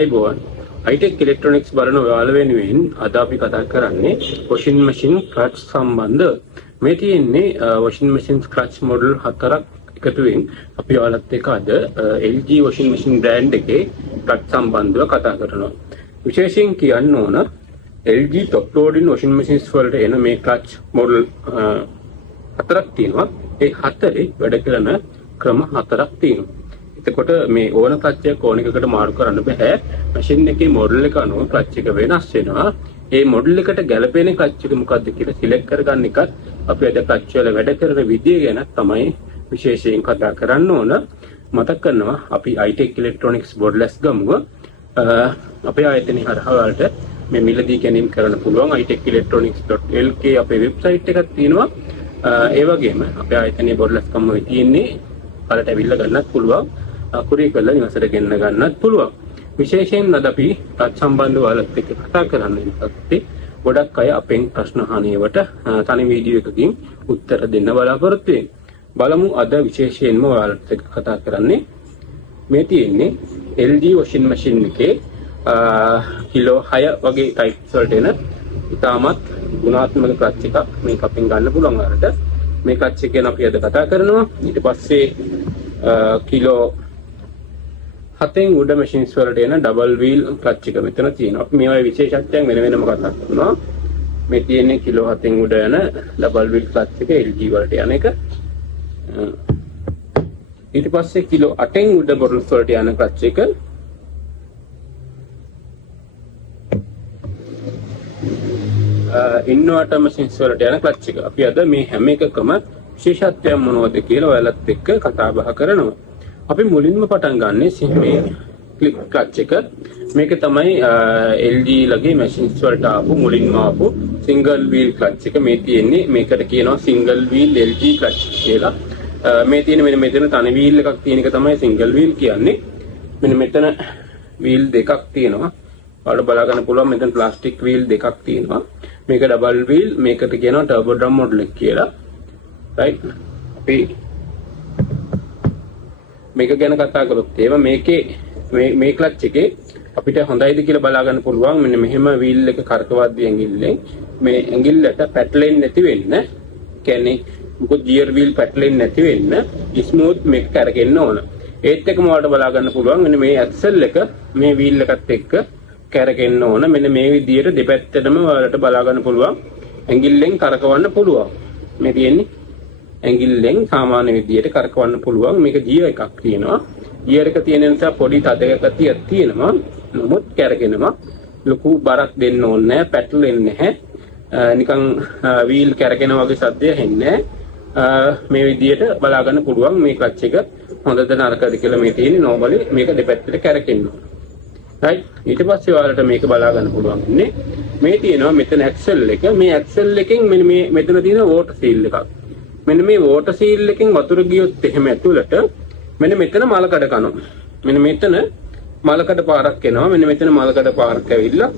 අයිබෝවන් high-tech electronics බලන ඔයාලා වෙනුවෙන් අද අපි කතා කරන්නේ washing machine clutch සම්බන්ධ මේ තියෙන්නේ washing machine clutch model 4ක් එකතුවෙන් අපි ඔයාලත් එක්ක අද LG washing machine brand එකේ clutch සම්බන්ධව කතා කරනවා විශේෂයෙන් කියන්න ඕන LG top loading washing machines වලට එන මේ clutch model 4ක් තියෙනවා ඒ හතරේ වැඩ කරන ක්‍රම 4ක් තියෙනවා එතකොට මේ ඕන ක්ලච් එක ඕන එකකට මාරු කරන්න බෑ මැෂින් එකේ මොඩල් එක අනුව ක්ලච් එක වෙනස් වෙනවා ඒ මොඩල් එකට ගැලපෙන ක්ලච් එක මොකක්ද කියලා සිලෙක්ට් කරගන්න එකත් අපි අද ක්ලච් වල වැඩ කරන විදිය ගැන තමයි විශේෂයෙන් කතා කරන්න ඕන මතක් කරනවා අපි high-tech electronics borderless ගමුව අපේ ආයතනයේ හරහා වලට මේ මිලදී ගැනීම කරන්න පුළුවන් hightechelectronics.lk අපේ වෙබ්සයිට් එකක් තියෙනවා ඒ වගේම අපේ ආයතනයේ borderless ගමුවේ තියෙන්නේ වලට ඇවිල්ලා ගන්නත් පුළුවන් කුරිය කරලා නිවසට ගෙන්න ගන්නත් පුළුවන් විශේෂයෙන් අද අපි ටච් සම්බන්ධව ඔයාලත් එක්ක කතා කරන්න ඉන්නේ ගොඩක් අය අපෙන් ප්‍රශ්න අහන ඒවට තනි වීඩියෝ එකකින් උත්තර දෙන්න බලාපොරොත්තු බලමු අද විශේෂයෙන්ම ඔයාලත් එක්ක කතා කරන්නේ මේ තියෙන්නේ LG washing machine එකේ කිලෝ 6 වගේ ටයිප්ස් වලට එන ඉතාමත් ගුණාත්මක ක්ලච් එකක් මේක අපෙන් ගන්න පුළුවන් වලට මේ ක්ලච් එක ගැන අපි අද කතා කරනවා ඊට පස්සේ කිලෝ 7න් උඩ මැෂින්ස් වලට එන ඩබල් වීල් ක්ලච් එක මෙතන තියෙනවා. මේවායේ විශේෂත්වයන් වෙන වෙනම කතා කරනවා. මේ තියෙන්නේ කිලෝ 7න් උඩ යන ඩබල් වීල් ක්ලච් එක LG වලට යන එක. ඊට පස්සේ කිලෝ 8න් උඩ බොටල්ස් වලට යන ක්ලච් එක. ඉන්වර්ටර් මැෂින්ස් වලට යන ක්ලච් එක. අපි අද මේ හැම එකකම විශේෂත්වයන් මොනවද කියලා ඔයාලත් එක්ක කතා බහ කරනවා. අපි මුලින්ම පටන් ගන්නේ මේ ක්ලච් එක. මේක තමයි LG ලගේ මැෂින්ස් වලට ආපු මුලින්ම ආපු සිංගල් වීල් ක්ලච් එක. මේ තියෙන්නේ මේකට කියනවා සිංගල් වීල් LG ක්ලච් කියලා. මේ තියෙන මෙන්න මෙතන තනි වීල් එකක් තියෙන එක තමයි සිංගල් වීල් කියන්නේ. මෙන්න මෙතන වීල් දෙකක් තියෙනවා. ඔයාලට බලා ගන්න පුළුවන් මෙතන ප්ලාස්ටික් වීල් දෙකක් තියෙනවා. මේක ඩබල් වීල් මේකට කියනවා ටර්බෝ ඩ්‍රම් මොඩල් එක කියලා. රයිට් අපි මේක ගැන කතා කරොත් ඒවා මේකේ මේ ක්ලච් එකේ අපිට හොඳයිද කියලා බලා ගන්න පුළුවන් මෙන්න මෙහෙම වීල් එක කරකවද්දී ඇඟිල්ලෙන් මේ ඇඟිල්ලට පැටලෙන්නේ නැති වෙන්න කියන්නේ මොකද ගියර් වීල් පැටලෙන්නේ නැති වෙන්න ස්මූත් මේක කරගෙන්න ඕන ඒත් එකම ඔයාලට බලා ගන්න පුළුවන් මෙන්න මේ ඇක්සල් එක මේ වීල් එකත් එක්ක කරගෙන්න ඕන මෙන්න මේ විදිහට දෙපැත්තටම ඔයාලට බලා ගන්න පුළුවන් ඇඟිල්ලෙන් කරකවන්න පුළුවන් මේ තියෙන්නේ ඇඟිල්ලෙන් සාමාන්‍ය විදියට කරකවන්න පුළුවන් මේක ගියර් එකක් තියෙනවා ගියර් එක තියෙන නිසා පොඩි තද ගතියක් තියෙනවා නමුත් කැරගෙනවා ලොකු බරක් දෙන්න ඕනේ නැහැ පැටලෙන්නේ නැහැ නිකන් වීල් කැරගෙන වගේ සද්දය හෙන්නේ මේ විදියට බලා ගන්න පුළුවන් මේ ක්ලච් එක හොඳද නරකද කියලා මේ තියෙන්නේ normally මේක දෙපැත්තට කැරකෙන්න right ඊට පස්සේ ඔයාලට මේක බලා ගන්න පුළුවන් ඉන්නේ මේ තියෙනවා මෙතන ඇක්සල් එක මේ ඇක්සල් එකෙන් මෙන්න මේ මෙතන තියෙන වෝටර් සීල් එකක් මෙන්න මේ වෝටර් සීල් එකෙන් වතුර ගියොත් එහෙම ඇතුළට මෙන්න මෙතන මලකඩ කනවා මෙන්න මෙතන මලකඩ පාරක් එනවා මෙන්න මෙතන මලකඩ පාරක් ඇවිල්ලා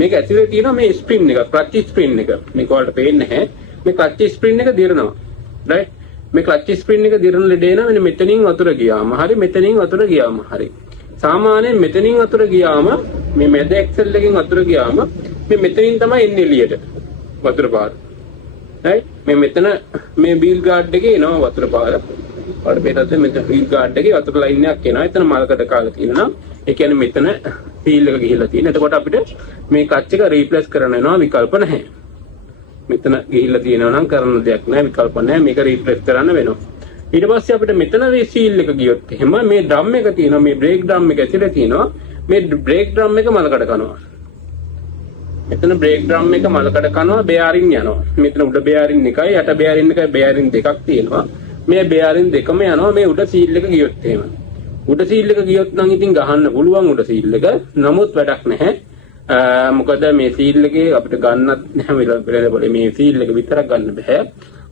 මේක ඇතුලේ තියෙනවා මේ ස්ප්‍රින් එක ක්ලච් ස්ප්‍රින් එක මේක වලට පේන්නේ නැහැ මේ ක්ලච් ස්ප්‍රින් එක දිරනවා රයිට් මේ ක්ලච් ස්ප්‍රින් එක දිරන ලෙඩේන මෙන්න මෙතනින් වතුර ගියාම හරි මෙතනින් වතුර ගියාම හරි සාමාන්‍යයෙන් මෙතනින් වතුර ගියාම මේ මැද ඇක්සල් එකෙන් වතුර ගියාම මේ මෙතනින් තමයි එන්නේ එළියට වතුර පාර right මේ මෙතන මේ වීල් ගාඩ් එකේ එනවා වතුර පාර. ඔයාලට මේකත් මෙතන වීල් ගාඩ් එකේ වතුර ලයින් එකක් එනවා. එතන මලකට කාලා තියෙනවා. ඒ කියන්නේ මෙතන සීල් එක ගිහිල්ලා තියෙන. එතකොට අපිට මේ ක්ලච් එක රීප්ලේස් කරන්න වෙනවා විකල්ප නැහැ. මෙතන ගිහිල්ලා තියෙනවා නම් කරන්න දෙයක් නැහැ විකල්ප නැහැ. මේක රීප්ලේස් කරන්න වෙනවා. ඊට පස්සේ අපිට මෙතන මේ සීල් එක ගියොත් එහෙම මේ ඩ්‍රම් එක තියෙනවා. මේ බ්‍රේක් ඩ්‍රම් එක ඇතුලේ තියෙනවා. මේ බ්‍රේක් ඩ්‍රම් එක මලකට කනවා. මෙතන බ්‍රේක් ඩ්‍රම් එක මලකඩ කනවා බෙයාරින් යනවා. මෙතන උඩ බෙයාරින් එකයි යට බෙයාරින් එකයි බෙයාරින් දෙකක් තියෙනවා. මේ බෙයාරින් දෙකම යනවා මේ උඩ සීල් එක ගියොත් එහෙම. උඩ සීල් එක ගියොත් නම් ඉතින් ගහන්න පුළුවන් උඩ සීල් එක. නමුත් වැඩක් නැහැ. මොකද මේ සීල් එකේ අපිට ගන්නත් නැහැ වෙලාවල මේ සීල් එක විතරක් ගන්න බෑ.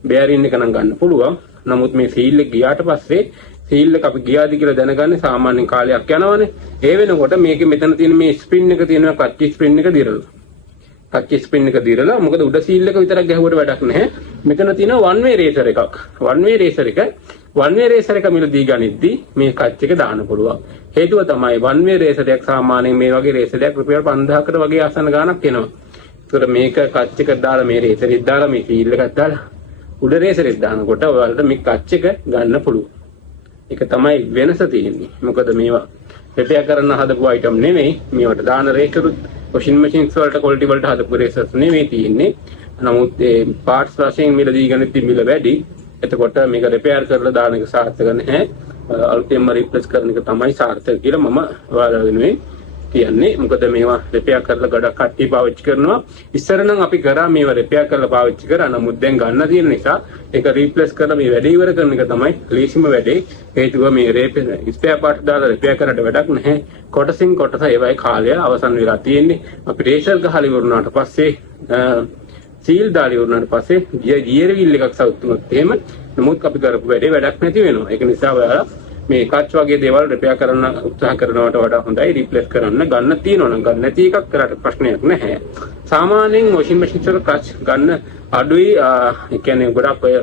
බෙයාරින් එක නම් ගන්න පුළුවන්. නමුත් මේ සීල් එක ගියාට පස්සේ සීල් එක අපි ගියාද කියලා දැනගන්නේ සාමාන්‍ය කාලයක් යනවනේ. ඒ වෙනකොට මේකේ මෙතන තියෙන මේ ස්ප්‍රින් එක තියෙනවා ක්ලච් ස්ප්‍රින් එක දිරලා. කච්චි ස්පින් එක දිරලා මොකද උඩ සීල් එක විතරක් ගැහුවට වැඩක් නැහැ. මෙතන තියෙනවා one way රේසර් එකක්. one way රේසර් එක මිලදී ගනිද්දී මේ කච් එක දාන්න පුළුවන්. හේතුව තමයි one way රේසර් එකක් සාමාන්‍යයෙන් මේ වගේ රේසර් එකක් රුපියල් 5000කට වගේ ආසන්න ගාණක් එනවා. ඒතකොට මේක කච් එක දාලා මේ රේසර් එක දාලා මේ සීල් එකක් දාලා උඩ රේසර් එක දානකොට ඔයාලට මේ කච් එක ගන්න පුළුවන්. ඒක තමයි වෙනස තියෙන්නේ. මොකද මේවා රිපෙයාර් කරන්න හදපු අයිටම් නෙමෙයි. මේවට දාන රේසරුත් washing machines වලට quality වලට හදපු රේසර්ස් නෙමෙයි තියෙන්නේ. නමුත් ඒ parts වශයෙන් මිලදී ගන්න මිල වැඩි. එතකොට මේක රිපෙයාර් කරලා දාන එක සාර්ථක නැහැ. අලුතෙන්ම රිප්ලේස් කරන එක තමයි සාර්ථක කියලා මම ඔයාලා වෙනුවෙන් කියන්නේ. මොකද මේවා රිපෙයාර් කරලා ගොඩක් කට්ටිය පාවිච්චි කරනවා. ඉස්සර නම් අපි කරා මේවා රිපෙයාර් කරලා පාවිච්චි කරා. නමුත් දැන් ගන්න තියෙන නිසා ඒක රිප්ලේස් කරලා මේ වැඩේ ඉවර කරන එක තමයි ලේසිම වැඩේ. හේතුව මේ ස්පෙයා පාර්ට් දාලා රිපෙයාර් කරන්න වැඩක් නැහැ. කොටසින් කොටස ඒවයි කාලය අවසන් වෙලා තියෙන්නේ. අපි රේසර් ගහලා ඉවරනාට පස්සේ සීල් දාලා ඉවරනාට පස්සේ ගියර් වීල් එකක් සවුතුනොත් එහෙම නමුත් අපි කරපු වැඩේ වැඩක් නැති වෙනවා. ඒක නිසා ඔයාලා මේ කච් වගේ දේවල් රිපෙයාර් කරන්න උත්සාහ කරනවට වඩා හොඳයි රිප්ලේස් කරන්න ගන්න තියෙනවා නම් ගන්න නැති එකක් කරාට ප්‍රශ්නයක් නැහැ. සාමාන්‍යයෙන් washing machines වල කච් ගන්න අඩුයි. ඒ කියන්නේ ගොඩක් ඔය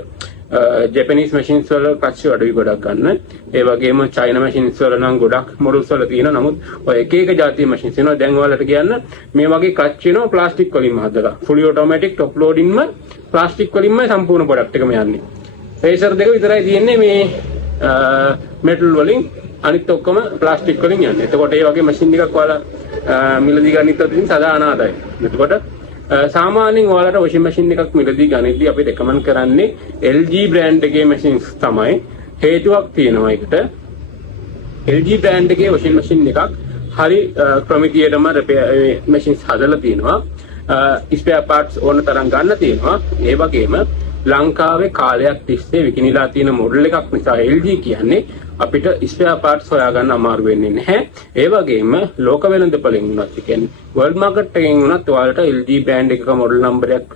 Japanese machines වල කච් අඩුයි ගොඩක් ගන්න. ඒ වගේම China machines වල නම් ගොඩක් models වල තියෙනවා. නමුත් ඔය එක එක જાතිය machines වෙනවා. දැන් ඔයාලට කියන්න මේ වගේ කච් වෙනවා ප්ලාස්ටික් වලින්ම හදලා. fully automatic top loadingම ප්ලාස්ටික් වලින්ම සම්පූර්ණ product එකම යන්නේ. රේසර් දෙක විතරයි තියෙන්නේ මේ මෙටල් වලින් අනිත් ඔක්කොම ප්ලාස්ටික් වලින් යන්නේ. එතකොට මේ වගේ මැෂින් එකක් ඔයාලා මිලදී ගන්නත් අතින් සදා අනාදායයි. එතකොට සාමාන්‍යයෙන් ඔයාලට washing machine එකක් මිලදී ගන්නදී අපි රෙකමන්ඩ් කරන්නේ LG brand එකේ machines තමයි. හේතුවක් තියෙනවා ඒකට. LG brand එකේ washing machine එකක් හරි ක්‍රමිතියටම machines හදලා තියෙනවා. spare parts ඕන තරම් ගන්න තියෙනවා. ඒ වගේම ලංකාවේ කාලයක් තිස්සේ විකිණිලා තියෙන මොඩල් එකක් නිසා LG කියන්නේ අපිට ස්පෙයා පාර්ට්ස් හොයාගන්න අමාරු වෙන්නේ නැහැ. ඒ වගේම ලෝක වෙළඳපොලින් උනත් කියන්නේ වර්ල්ඩ් මාකට් එකෙන් උනත් ඔයාලට LG බ්‍රෑන්ඩ් එකක මොඩල් නම්බරයක්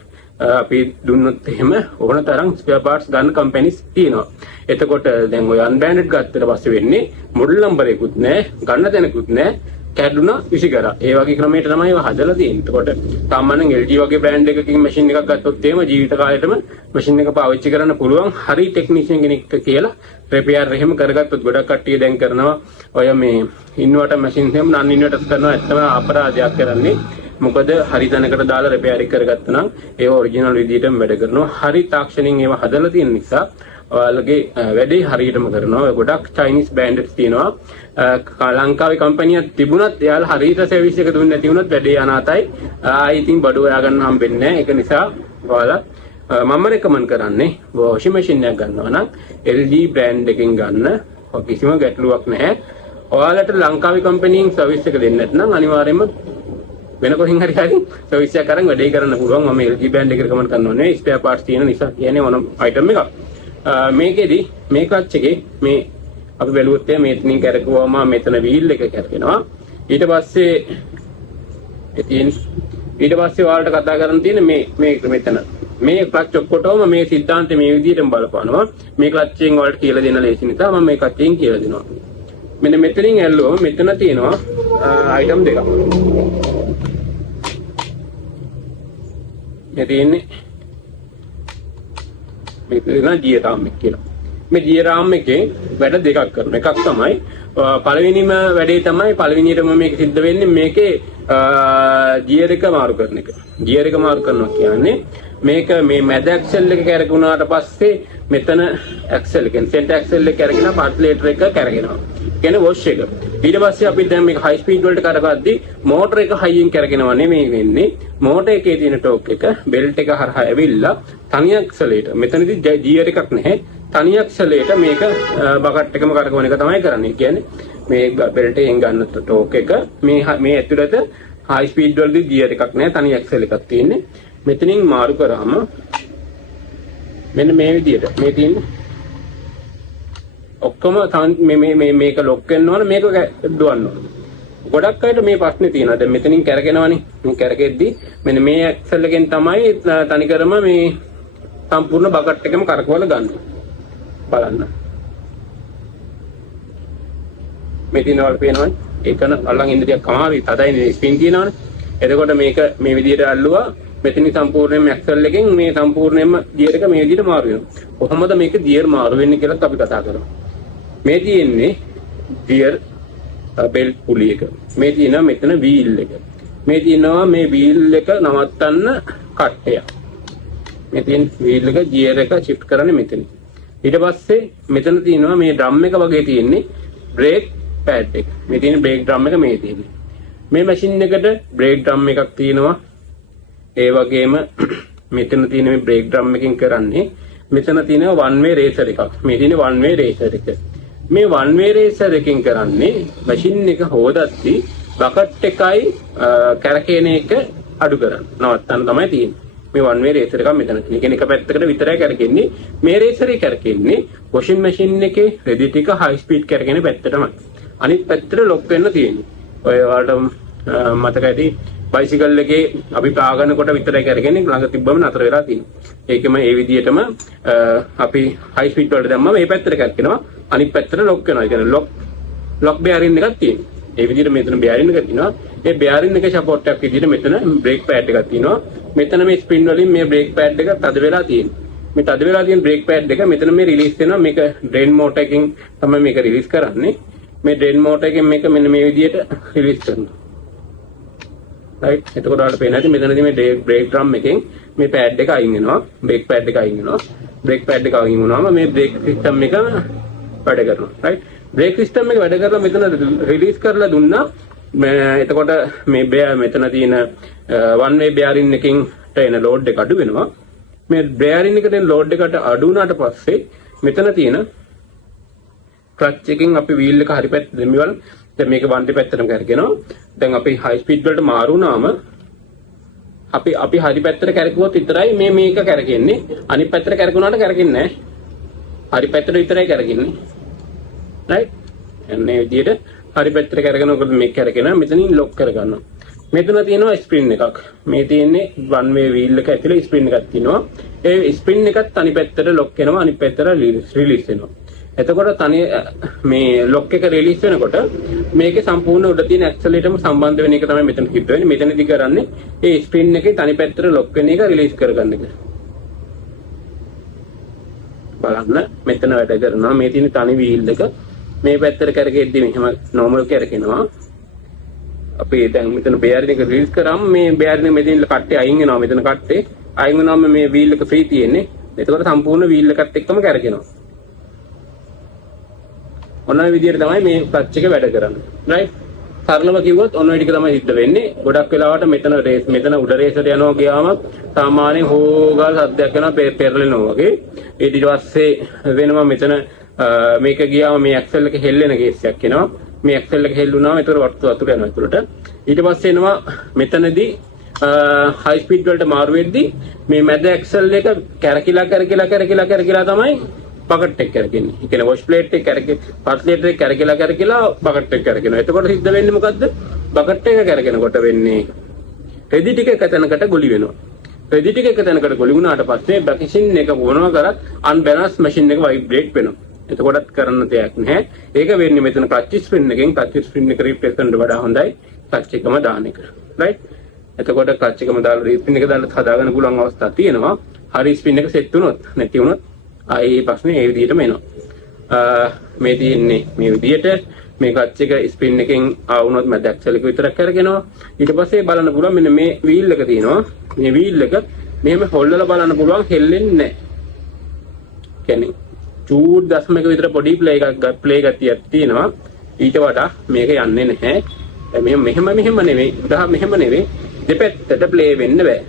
අපි දුන්නොත් එහෙම ඕන තරම් ස්පෙයා පාර්ට්ස් ගන්න කම්පැනිස් තියෙනවා. එතකොට දැන් ඔය අන්බ්‍රෑන්ඩඩ් ගත්තට පස්සේ වෙන්නේ මොඩල් නම්බරයකුත් නැහැ, ගන්න තැනකුත් නැහැ. කැඩුනා විසිකරා. ඒ වගේ ක්‍රමයකට තමයි ඒවා හදලා තියෙන්නේ. එතකොට සාමාන්‍යයෙන් LG වගේ බ්‍රෑන්ඩ් එකකින් මැෂින් එකක් ගත්තොත් එහෙම ජීවිත කාලෙටම මැෂින් එක පාවිච්චි කරන්න පුළුවන්. හරි ටෙක්නීෂියන් කෙනෙක් කියලා රිපෙයාර් එහෙම කරගත්තොත් ගොඩක් කට්ටිය දැන් කරනවා. ඔය මේ ඉන්වර්ටර් මැෂින් එහෙම නන් ඉන්වර්ටර්ස් කරනවා. ඇත්තම අපරාධයක් කරන්නේ. මොකද හරි තැනකට දාලා රිපෙයාර් එක කරගත්තා නම් ඒ ඔරිජිනල් විදිහටම වැඩ කරනවා. හරි තාක්ෂණින් ඒවා හදලා තියෙන නිසා ඔයාලගේ වැඩේ හරියටම කරනවා. ගොඩක් චයිනීස් බ්‍රෑන්ඩ්ස් තියෙනවා. ලංකාවේ කම්පැනියක් තිබුණත් එයාලා හරියට සර්විස් එක දුන්නේ නැති වුණොත් වැඩේ අනාතයි. ඉතින් බඩු හොයාගන්න හම්බෙන්නේ නැහැ. ඒක නිසා ඔයාලා මම රෙකමන්ඩ් කරන්නේ washing machine එකක් ගන්නවා නම් LG බ්‍රෑන්ඩ් එකෙන් ගන්න. කිසිම ගැටලුවක් නැහැ. ඔයාලට ලංකාවේ කම්පැනියෙන් සර්විස් එක දෙන්නේ නැත්නම් අනිවාර්යයෙන්ම වෙන කොහෙන් හරි සර්විස් එකක් අරන් වැඩේ කරන්න පුළුවන්. මම LG බ්‍රෑන්ඩ් එක රෙකමන්ඩ් කරනවා නෙවෙයි. ස්පෙයා පාර්ට්ස් තියෙන නිසා කියන්නේ මොන අයිටම් එකක්. මේකෙදි මේ ක්ලච් එකේ මේ අපි බැලුවොත් මෙතනින් කැරකුවාම මෙතන වීල් එක කැරකෙනවා. ඊට පස්සේ ඔයාලට කතා කරන්න තියෙන මේ මෙතන මේ ක්ලච් ඔක්කොටම මේ සිද්ධාන්තය මේ විදිහටම බලපානවා. මේ ක්ලච් එකෙන් ඔයාලට කියලා දෙන්න ලේසි නිසා මම මේ ක්ලච් එකෙන් කියලා දෙනවා. මෙන්න මෙතනින් ඇල්ලුවම මෙතන තියෙනවා අයිටම් දෙකක්. මේ තියෙන්නේ මේක ජීරාම් එක කියලා. මේ ජීරාම් එකේ වැඩ දෙකක් කරනවා. එකක් තමයි පළවෙනිම වැඩේ තමයි පළවෙනියටම මේක සිද්ධ වෙන්නේ මේකේ ගියර් එක මාරු කරන එක. ගියර් එක මාරු කරනවා කියන්නේ මේක මේ මැද ඇක්සල් එක කැරකුණාට පස්සේ මෙතන ඇක්සල් එක සෙන්ටර් ඇක්සල් එක කැරගෙන පාර්ට්ලේටර් එක කැරගෙනවා. කියන්නේ වොෂ් එක. ඊට පස්සේ අපි දැන් මේක හයි ස්පීඩ් වලට කරගද්දි මෝටර එක හයියෙන් කැරගෙනවා නෙමෙයි වෙන්නේ. මෝටර එකේ තියෙන ටෝක් එක බෙල්ට් එක හරහා ඇවිල්ලා තනි ඇක්සලේටර් මෙතනදී ගියර් එකක් නැහැ. තනි ඇක්සලේටර් මේක බකට් එකම කරකවන එක තමයි කරන්නේ. කියන්නේ මේ බෙල්ට් එකෙන් ගන්න ටෝක් එක මේ ඇතුළත හයි ස්පීඩ් වලදී ගියර් එකක් නැහැ. තනි ඇක්සල් එකක් තියෙන්නේ. මෙතනින් මාරු කරාම මෙන්න මේ විදිහට මේ තියෙන්නේ ඔක්කොම මේක ලොක් වෙන්න ඕන මේක දුවන්න ඕන. ගොඩක් අයට මේ ප්‍රශ්නේ තියෙනවා. දැන් මෙතනින් කැරගෙනවනේ. මේ කැරගෙද්දි මෙන්න මේ ඇක්සල් එකෙන් තමයි තනිකරම මේ සම්පූර්ණ බකට් එකම කරකවල ගන්න. බලන්න. මේ දිනවල පේනවනේ. ඒකන අල්ලන් ඉන්න ටිකක් අමාරුයි. තදයි ස්පින් තියෙනවනේ. එතකොට මේක මේ විදිහට අල්ලුවා මෙතන සම්පූර්ණයෙන්ම ඇක්සල් එකෙන් මේ සම්පූර්ණයෙන්ම ගියර් එක මේ විදිහට මාරු වෙනවා. කොහොමද මේක ගියර් මාරු වෙන්නේ කියලාත් අපි කතා කරමු. මේ තියෙන්නේ ගියර් බෙල්ට් පුලි එක. මේ තියෙනවා මෙතන වීල් එක. මේ තියෙනවා මේ වීල් එක නවත්තන්න කට්ටය. මේ තියෙන වීල් එක ගියර් එක shift කරන්නේ මෙතන. ඊට පස්සේ මෙතන තියෙනවා මේ ඩ්‍රම් එක වගේ තියෙන්නේ බ්‍රේක් පෑඩ් එක. මේ තියෙන බ්‍රේක් ඩ්‍රම් එක මේ තියෙන්නේ. මේ මැෂින් එකට බ්‍රේක් ඩ්‍රම් එකක් තියෙනවා. ඒ වගේම මෙතන තියෙන මේ බ්‍රේක් ඩ්‍රම් එකකින් කරන්නේ මෙතන තියෙනවා one way racer එකක්. මේ තියෙන one way racer එක. මේ one way racer එකකින් කරන්නේ මැෂින් එක හොදද්දී බකට් එකයි කැරකේන එක අඩු කරන්න. නවත්තන්න තමයි තියෙන්නේ. මේ one way racer එකක් මෙතන තියෙන. කියන්නේ එක පැත්තකට විතරයි කැරකෙන්නේ. මේ racer එක කැරකෙන්නේ washing machine එකේ රෙදි ටික high speed කැරකෙන පැත්තටමයි. අනිත් පැත්තට lock වෙන්න තියෙන්නේ. ඔය වලට මතක ඇති බයිසිකල් එකේ අපි පාගනකොට විතරයි කරගෙන ළඟ තිබ්බම නතර වෙලා තියෙනවා. ඒකම ඒ විදිහටම අපි හයි ස්පීඩ් වලට දැම්මම මේ පැත්තට කරකිනවා අනිත් පැත්තට ලොක් වෙනවා. ඒ කියන්නේ ලොක් බෙයාරින් එකක් තියෙනවා. ඒ විදිහට මෙතන බෙයාරින් එකක් තියෙනවා. ඒ බෙයාරින් එකේ සපෝට් එකක් විදිහට මෙතන බ්‍රේක් පෑඩ් එකක් තියෙනවා. මෙතන මේ ස්ප්‍රින් වලින් මේ බ්‍රේක් පෑඩ් එක තද වෙලා තියෙනවා. මේ තද වෙලා තියෙන බ්‍රේක් පෑඩ් එක මෙතන මේ රිලීස් වෙනවා. මේක ඩ්‍රේන් මෝටර් එකකින් තමයි මේක රිලීස් කරන්නේ. මේ ඩ්‍රේන් මෝටර් එකෙන් මේක මෙන්න මේ විදිහට රිලීස් කරනවා. right එතකොට ඔයාලට පේනවා ඇති මෙතනදී මේ බ්‍රේක් ඩ්‍රම් එකෙන් මේ පෑඩ් එක අයින් වෙනවා බ්‍රේක් පෑඩ් එක අයින් වෙනවා බ්‍රේක් පෑඩ් එක අයින් වුණාම මේ බ්‍රේක් සිස්ටම් එක වැඩ කරනවා right බ්‍රේක් සිස්ටම් එක වැඩ කරලා මෙතන රිලීස් කරලා දුන්නා එතකොට මේ මෙතන තියෙන one way bearing එකකින් එන ලෝඩ් එක අඩු වෙනවා මේ bearing එකට එන ලෝඩ් එකට අඩු වුණාට පස්සේ මෙතන තියෙන ක්ලච් එකකින් අපි වීල් එක හරි පැත්තට දෙමිවල දැන් මේක වන්දි පැත්තටම කරගෙනවා දැන් අපි හයි ස්පීඩ් වලට මාරු වුණාම අපි හරි පැත්තට කරකුවොත් විතරයි මේක කරගෙන්නේ අනිත් පැත්තට කරකුණාට කරගෙන්නේ නැහැ හරි පැත්තට විතරයි කරගෙන්නේ right එන්නේ විදියට හරි පැත්තට කරගෙනකොට මේක කරගෙන මෙතනින් ලොක් කරගන්නවා මෙතන තියෙනවා ස්ප්‍රින් එකක් මේ තියෙන්නේ one way wheel එක ඇතුලේ ස්ප්‍රින් එකක් තියෙනවා ඒ ස්ප්‍රින් එකත් අනිත් පැත්තට ලොක් වෙනවා අනිත් පැත්තට රිලීස් වෙනවා එතකොට තනිය මේ ලොක් එක රිලීස් වෙනකොට මේකේ සම්පූර්ණ උඩ තියෙන ඇක්සලරේටරම සම්බන්ධ වෙන එක තමයි මෙතන කිව්ව වෙන්නේ. මෙතනදී කරන්නේ ඒ ස්ප්‍රින් එකේ තනි පැත්තට ලොක් වෙන එක රිලීස් කරගන්න එක. බලන්න මෙතන වැඩ කරනවා මේ තියෙන තනි වීල් එක මේ පැත්තට කරගෙද්දි මෙහෙම නෝමල් කරගෙනවා. අපි දැන් මෙතන බෙයාරින් එක රිලීස් කරාම මේ බෙයාරින් මෙතන කට්ටේ අයින් වෙනවා මෙතන කට්ටේ අයින් වුණාම මේ වීල් එක ෆ්‍රී තියෙන්නේ. එතකොට සම්පූර්ණ වීල් එකත් එක්කම කරගෙනවා. ඔන්න ඔය විදිහට තමයි මේ ක්ලච් එක වැඩ කරන්නේ. right? සරලව කිව්වොත් ඔන්න ඔය ටික තමයි සිද්ධ වෙන්නේ. ගොඩක් වෙලාවට මෙතන උඩ රේසර් යනවා ගියාම සාමාන්‍යයෙන් හෝගල් සද්දයක් යනවා පෙරලෙනවා වගේ. ඊට පස්සේ වෙනවා මෙතන මේක ගියාම මේ ඇක්සල් එක හෙල්ලෙන කේස් එකක් එනවා. මේ ඇක්සල් එක හෙල්ලුණාම ඒතර වතුර යනවා ඒතරට. ඊට පස්සේ එනවා මෙතනදී හයි ස්පීඩ් වලට මාරු වෙද්දී මේ මැද ඇක්සල් එක කැරකිලා තමයි බකට් එක කරගෙන්නේ. ඒ කියන්නේ වොෂ් ප්ලේට් එක පර්ස්ලේටර් එක කරකිලා බකට් එක කරගෙනවා. එතකොට සිද්ධ වෙන්නේ මොකද්ද? බකට් එක කරගෙනකොට වෙන්නේ රෙදි ටික එක තැනකට ගොලි වෙනවා. රෙදි ටික එක තැනකට ගොලි වුණාට පස්සේ මැෂින් එක මොනවා කරත් අන්බැලන්ස් මැෂින් එක වයිබ්‍රේට් වෙනවා. එතකොටත් කරන්න දෙයක් නැහැ. ඒක වෙන්නේ මෙතන ක්ලච් ස්ප්‍රින් එකෙන් ක්ලච් ස්ප්‍රින් එක රිප්ලේස් කරන්න වඩා හොඳයි ක්ලච් එකම දාන එක. right? එතකොට ක්ලච් එකම දාලා ස්ප්‍රින් එක දාලා හදාගන්න පුළුවන් අවස්ථා තියෙනවා. හරි ස්ප්‍රින් එක සෙට් වුණොත් නැති වුණොත් ආයේ ප්‍රශ්නේ ඒ විදිහටම එනවා. මේ තියෙන්නේ මේ විදිහට මේ ක්ලච් එක ස්ප්‍රින් එකෙන් ආවුනොත් මැද ඇක්සල් එක විතරක් කරගෙනවා. ඊට පස්සේ බලන්න පුළුවන් මෙන්න මේ වීල් එක තියෙනවා. මේ වීල් එක මෙහෙම හොල්ලලා බලන්න පුළුවන් හෙල්ලෙන්නේ නැහැ. කියන්නේ චූට් දශමයක විතර පොඩි ප්ලේ ගතියක් තියෙනවා. ඊට වඩා මේක යන්නේ නැහැ. මෙහෙම නෙවෙයි. උදා මෙහෙම නෙවෙයි. දෙපැත්තට ප්ලේ වෙන්න බෑ.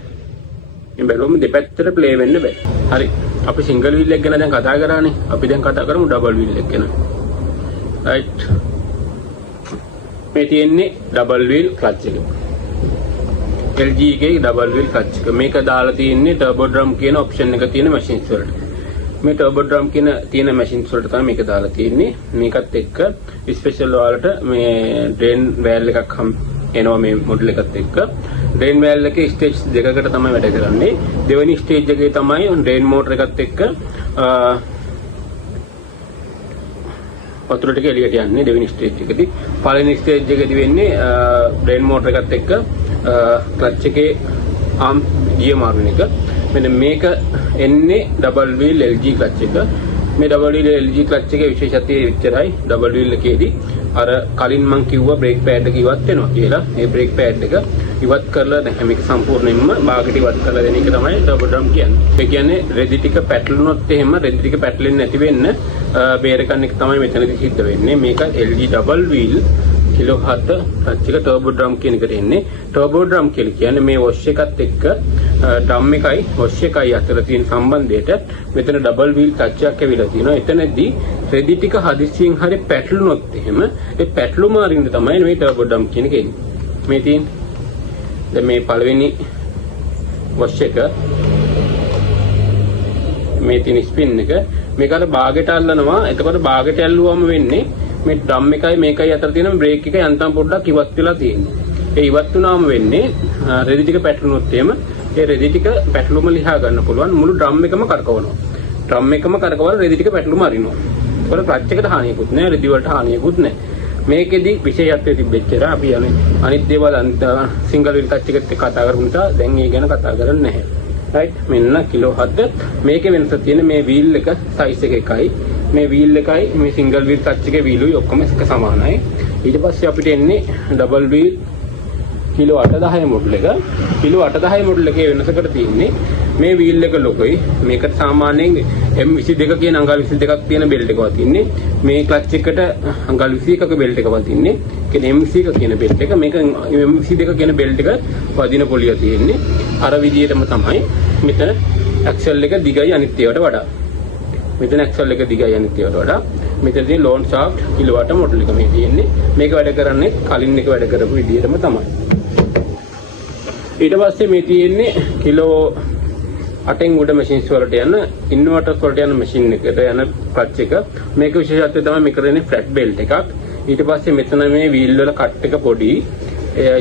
මේ බැලුවම දෙපැත්තට ප්ලේ වෙන්න බෑ. හරි. අපි සිංගල් වීල් එක ගැන දැන් කතා කරානේ. අපි දැන් කතා කරමු ඩබල් වීල් එක ගැන. right. මේ තියෙන්නේ ඩබල් වීල් ක්ලච් එක. LG එකේ ඩබල් වීල් ක්ලච් එක. මේක දාලා තියෙන්නේ ටර්බෝ ඩ්‍රම් කියන ඔප්ෂන් එක තියෙන මැෂින්ස් වලට. මේ ටර්බෝ ඩ්‍රම් කියන තියෙන මැෂින්ස් වලට තමයි මේක දාලා තියෙන්නේ. මේකත් එක්ක ස්පෙෂල් වලට මේ ඩ්‍රේන් වෑල් එකක් එනවා මේ මොඩල් එකත් එක්ක. ඩ්‍රේන් වෑල් එකේ ස්ටේජ් දෙකකට තමයි වැඩ කරන්නේ. දෙවෙනි ස්ටේජ් එකේ තමයි ඩ්‍රේන් මෝටර එකත් එක්ක වතුර ටික එළියට යන්නේ දෙවෙනි ස්ටේජ් එකේදී. පළවෙනි ස්ටේජ් එකේදී වෙන්නේ ඩ්‍රේන් මෝටර එකත් එක්ක ක්ලච් එකේ ආම් ගිය මාරුන එක. මෙන්න මේක එන්නේ ඩබල් වීල් LG ක්ලච් එක. මේ ඩබල් වීල් LG ක්ලච් එකේ විශේෂත්වය විතරයි ඩබල් වීල් එකේදී අර කලින් මම කිව්වා බ්‍රේක් පෑඩ් එක ඉවත් වෙනවා කියලා. මේ බ්‍රේක් පෑඩ් එක ඉවත් කරලා නැහැ. මේක සම්පූර්ණයෙන්ම බාගට ඉවත් කරලා දෙන එක තමයි ටර්බෝ ඩ්‍රම් කියන්නේ. ඒ කියන්නේ රෙදි ටික පැටලුනොත් එහෙම රෙදි ටික පැටලෙන්නේ නැති වෙන්න බේර ගන්න එක තමයි මෙතනදී සිද්ධ වෙන්නේ. මේක LG double wheel kilo 7 clutch එක ටර්බෝ ඩ්‍රම් කියන එකට එන්නේ. ටර්බෝ ඩ්‍රම් කියලා කියන්නේ මේ වොෂ් එකත් එක්ක ඩ්‍රම් එකයි වොෂ් එකයි අතර තියෙන සම්බන්ධයට මෙතන ඩබල් වීල් ක්ලච් එකක් ඇවිල්ලා තියෙනවා. එතනදී රෙදි ටික හදිස්සියෙන් හරි පැටලුනොත් එහෙම ඒ පැටලුම අරින්න තමයි මේ ටර්බෝ ඩ්‍රම් කියන එක එන්නේ. මේ තියෙන දැන් මේ පළවෙනි වොෂ් එක මේ තියෙන ස්පින් එක මේකට බාගෙට අල්ලනවා. එතකොට බාගෙට ඇල්ලුවම වෙන්නේ මේ ඩ්‍රම් එකයි මේකයි අතර තියෙන බ්‍රේක් එක යන්තම් පොඩ්ඩක් ඉවත් වෙලා තියෙනවා. ඒ ඉවත් වුණාම වෙන්නේ රෙදි ටික පැටලුනොත් එහෙම ඒ රෙදි ටික පැටලුම ලියා ගන්න පුළුවන් මුළු ඩ්‍රම් එකම කරකවනවා. ඩ්‍රම් එකම කරකවලා රෙදි ටික පැටලුම අරිනවා. ඒකට ක්ලච් එකට හානියකුත් නැහැ, රෙදි වලට හානියකුත් නැහැ. මේකෙදි විශේෂත්වය තිබෙච්චර අපි අනිත් දේවල් සිංගල් වීල් ක්ලච් එකත් එක්ක කතා කරමු නිසා දැන් ඒ ගැන කතා කරන්නේ නැහැ. රයිට් මෙන්න කිලෝ 7 මේකේ වෙනස තියෙන මේ වීල් එක සයිස් එක එකයි. මේ වීල් එකයි මේ සිංගල් වීල් ක්ලච් එකේ වීලුයි ඔක්කොම එක සමානයි. ඊට පස්සේ අපිට එන්නේ ඩබල් වීල් කිලෝ 810 මොඩල් එක. කිලෝ 810 මොඩල් එකේ වෙනසකට තියෙන්නේ මේ වීල් එක ලොකුයි. මේකට සාමාන්‍යයෙන් M22 කියන අඟල් 22ක් තියෙන බෙල්ට් එකක් තියෙන්නේ. මේ ක්ලච් එකට අඟල් 21ක බෙල්ට් එකක් තියෙන්නේ. කියන්නේ M21 කියන බෙල්ට් එක. මේක M22 කියන බෙල්ට් එක වදින පොලිය තියෙන්නේ. අර විදිහටම තමයි මෙතන ඇක්සල් එක දිගයි අනිත් ඒවාට වඩා. මෙතන ඇක්සල් එක දිගයි අනිත් ඒවාට වඩා. මෙතන තියෙන ලෝන් ෂාෆ්ට් කිලෝ 8 මොඩල් එක මේ තියෙන්නේ. මේක වැඩ කරන්නේ කලින් එක වැඩ කරපු විදිහටම තමයි. ඊට පස්සේ මේ තියෙන්නේ කිලෝ 8න් උඩ මැෂින්ස් වලට යන ඉන්වර්ටර්ස් වලට යන මැෂින් එකට යන ක්ලච් එක. මේක විශේෂත්වය තමයි මේක කරන්නේ ෆ්ලැට් බෙල්ට් එකක්. ඊට පස්සේ මෙතන මේ වීල් වල කට් එක පොඩි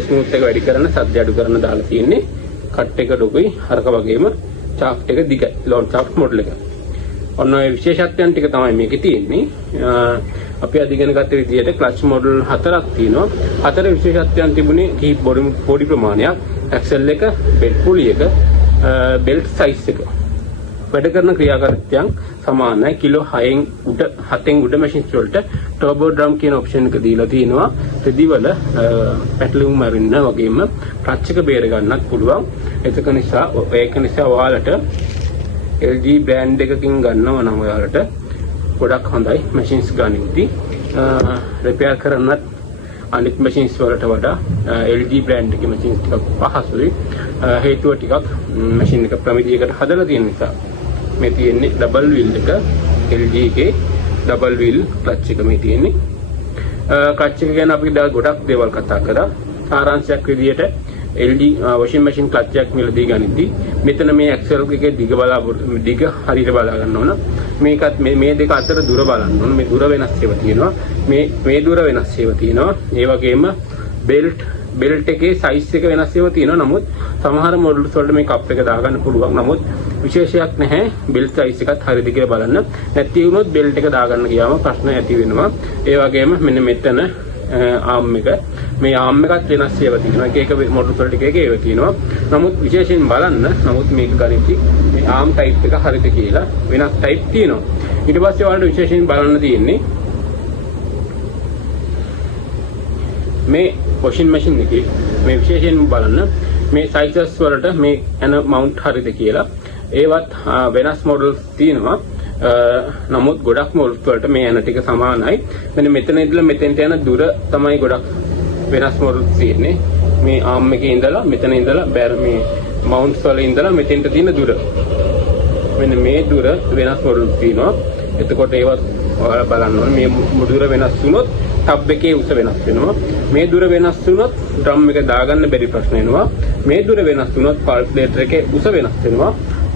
ස්මූත් එක වැඩි කරන සද්ද අඩු කරන දාලා තියෙන්නේ. කට් එක ලොකුයි අරක වගේම ෂාෆ්ට් එක දිගයි ලෝන් ෂාෆ්ට් මොඩල් එක. ඔන්න ඔය විශේෂත්වයන් ටික තමයි මේකේ තියෙන්නේ. අපි අද ඉගෙන ගත්ත විදිහට ක්ලච් මොඩල් 4ක් තියෙනවා. 4 විශේෂත්වයන් තිබුණේ කීප බොඩි ප්‍රමාණයක්, ඇක්සල් එක, බෙල්ට් පුලි එක, බෙල්ට් සයිස් එක. වැඩ කරන ක්‍රියාකාරීත්වයන් සමානයි. කිලෝ 7න් උඩ මැෂින්ස් වලට ටර්බෝ ඩ්‍රම් කියන ඔප්ෂන් එක දීලා තිනවා. රෙදි වල පැටලුම් මරින්න වගේම ක්ලච් එක බේර ගන්නත් පුළුවන්. ඒක නිසා ඔයාලට LG බ්‍රෑන්ඩ් එකකින් ගන්නවා නම් ඔයාලට ගොඩක් හොඳයි මැෂින්ස් ගනිද්දී. රිපෙයාර් කරන්නත් අනිත් මැෂින්ස් වලට වඩා LG බ්‍රෑන්ඩ් එකේ මැෂින්ස් ටිකක් පහසුයි. හේතුව ටිකක් මැෂින් එක ප්‍රමිතියකට හදලා තියෙන නිසා. මේ තියෙන්නේ ඩබල් වීල් එක LG එකේ ඩබල් වීල් ක්ලච් එක මේ තියෙන්නේ. ක්ලච් එක ගැන අපි ගොඩක් දේවල් කතා කරා. සාරාංශයක් විදියට LG වොෂින් මැෂින් ක්ලච් එකක් මිලදී ගනිද්දී මෙතන මේ ඇක්සල් එකේ දිග හරියට බලා ගන්න ඕන. මේකත් මේ දෙක අතර දුර බලන්න ඕන. මේ දුර වෙනස් ඒවා තියෙනවා. මේ දුර වෙනස් ඒවා තියෙනවා. ඒ වගේම බෙල්ට් එකේ සයිස් එක වෙනස් ඒවා තියෙනවා. නමුත් සමහර මොඩල්ස් වලට මේ කප් එක දාගන්න පුළුවන්. නමුත් විශේෂයක් නැහැ. බෙල්ට් සයිස් එකත් හරියද කියලා බලන්න. නැති වුණොත් බෙල්ට් එක දාගන්න ගියාම ප්‍රශ්න ඇති වෙනවා. ඒ වගේම මෙන්න මෙතන ආම් එක මේ ආම් එකත් වෙනස් ඒවා තියෙනවා. එක මොඩල්ස් වලට එක ඒවා තියෙනවා. නමුත් විශේෂයෙන් බලන්න. නමුත් මේක ගනිද්දී මේ ආම් ටයිප් එක හරියද කියලා වෙනස් ටයිප් තියෙනවා. ඊට පස්සේ ඔයාලට විශේෂයෙන් බලන්න තියෙන්නේ මේ වොෂින් මැෂින් එකේ මේ විශේෂයෙන් බලන්න මේ සයිසස් වලට මේ එන මවුන්ට් හරියද කියලා. ඒවත් වෙනස් මොඩල්ස් තියෙනවා. නමුත් ගොඩක් මොඩල්ස් වලට මේ එන ටික සමානයි. මෙන්න මෙතන ඉඳලා මෙතෙන්ට යන දුර තමයි ගොඩක් වෙනස් මොඩල්ස් තියෙන්නේ. මේ ආම් එකේ ඉඳලා මෙතන ඉඳලා මේ මවුන්ට්ස් වල ඉඳලා මෙතෙන්ට තියෙන දුර. මෙන්න මේ දුර වෙනස් මොඩල්ස් තියෙනවා. එතකොට ඒවත් ඔයාලා බලන්න ඕනේ. මේ දුර වෙනස් වුණොත් ටබ් එකේ උස වෙනස් වෙනවා. මේ දුර වෙනස් වුණොත් ඩ්‍රම් එක දාගන්න බැරි ප්‍රශ්න එනවා. මේ දුර වෙනස් වුණොත් පල්සේටර් එකේ උස වෙනස් වෙනවා.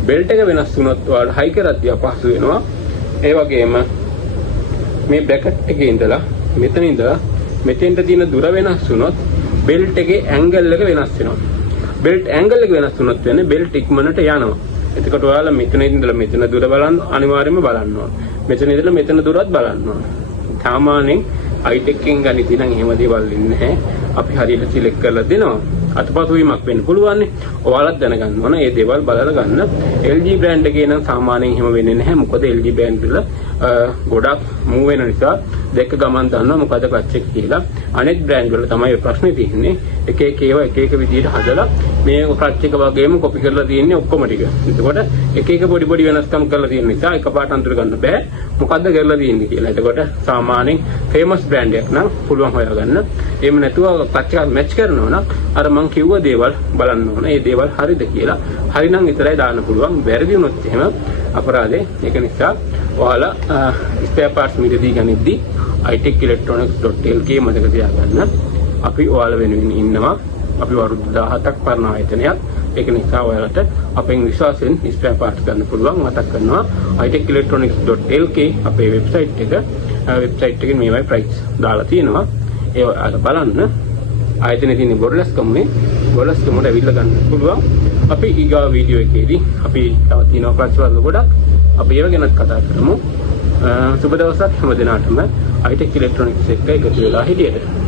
බෙල්ට් එක වෙනස් වුණොත් ඔයාලට හයි කරද්දී අපහසු වෙනවා. ඒ වගේම මේ බ්‍රැකට් එකේ ඉඳලා මෙතන ඉඳලා මෙතෙන්ට තියෙන දුර වෙනස් වුණොත් බෙල්ට් එකේ ඇන්ගල් එක වෙනස් වෙනවා. බෙල්ට් ඇන්ගල් එක වෙනස් වුණොත් වෙන්නේ බෙල්ට් ඉක්මනට යනවා. එතකොට ඔයාලා මෙතන ඉඳලා මෙතන දුර බලන්න අනිවාර්යයෙන්ම බලන්න ඕන. මෙතන ඉඳලා මෙතන දුරත් බලන්න ඕන. සාමාන්‍යයෙන් හයිටෙක් එකෙන් ගනිද්දී නම් එහෙම දේවල් ඉන්නේ නැහැ. අපි හරියට සිලෙක්ට් කරලා දෙනවා. අතපසු වීමක් වෙන්න පුළුවන්. ඔයාලත් දැනගන්න ඕන මේ දේවල් බලලා ගන්න. LG බ්‍රෑන්ඩ් එකේ නම් සාමාන්‍යයෙන් එහෙම වෙන්නේ නැහැ. මොකද LG බ්‍රෑන්ඩ් වල ගොඩක් මූව් වෙන නිසා දෙක ගමන් දන්නවා මොකද ක්ලච් එක කියලා. අනෙක් බ්‍රෑන්ඩ් වල තමයි ඔය ප්‍රශ්නේ තියෙන්නේ. එක එක ඒවා එක එක විදිහට හදලා මේ ක්ලච් එක වගේම කොපි කරලා තියෙන්නේ ඔක්කොම ටික. එතකොට එක එක පොඩි වෙනස්කම් කරලා තියෙන නිසා එකපාරට අඳුර ගන්න බෑ මොකද්ද කරලා තියෙන්නේ කියලා. එතකොට සාමාන්‍යයෙන් ෆේමස් බ්‍රෑන්ඩ් එකක් නම් පුළුවන් හොයාගන්න. එහෙම නැතුව ක්ලච් එක මැච් කරනවා නම් අර මං කිව්ව දේවල් බලන්න ඕන. මේ දේවල් හරිද කියලා. හරිනම් විතරයි දාන්න පුළුවන්. වැරදි වුණොත් එහෙම අපරාධේ. ඒක නිසා ඔයාලා ස්පෙයා පාර්ට්ස් මිලදී ගනිද්දී itech-electronics.lk මතක තියාගන්න. අපි ඔයාලා වෙනුවෙන් ඉන්නවා. අපි වරුදු 17ක් පරණ ආයතනයක්. ඒක නිසා ඔයාලට අපෙන් විශ්වාසයෙන් ස්පෙයා පාර්ට්ස් ගන්න පුළුවන්. මතක් කරනවා itech-electronics.lk අපේ වෙබ්සයිට් එක. වෙබ්සයිට් එකේ මේවයි ප්‍රයිස් දාලා තියෙනවා. ඒ ඔයාලා බලන්න. ආයතනයේ තියෙන බොරලස්කම්නේ බොරලස්කමට ඇවිල්ලා ගන්න පුළුවන්. අපි ඊගා වීඩියෝ එකේදී අපි තව තියෙනවා ක්ලච් වල ගොඩක්. අපි ඒව ගැනත් කතා කරමු. සුබ දවසක් හැම දිනාටම itech-electronics එක්ක එකතු වෙලා හිටියට.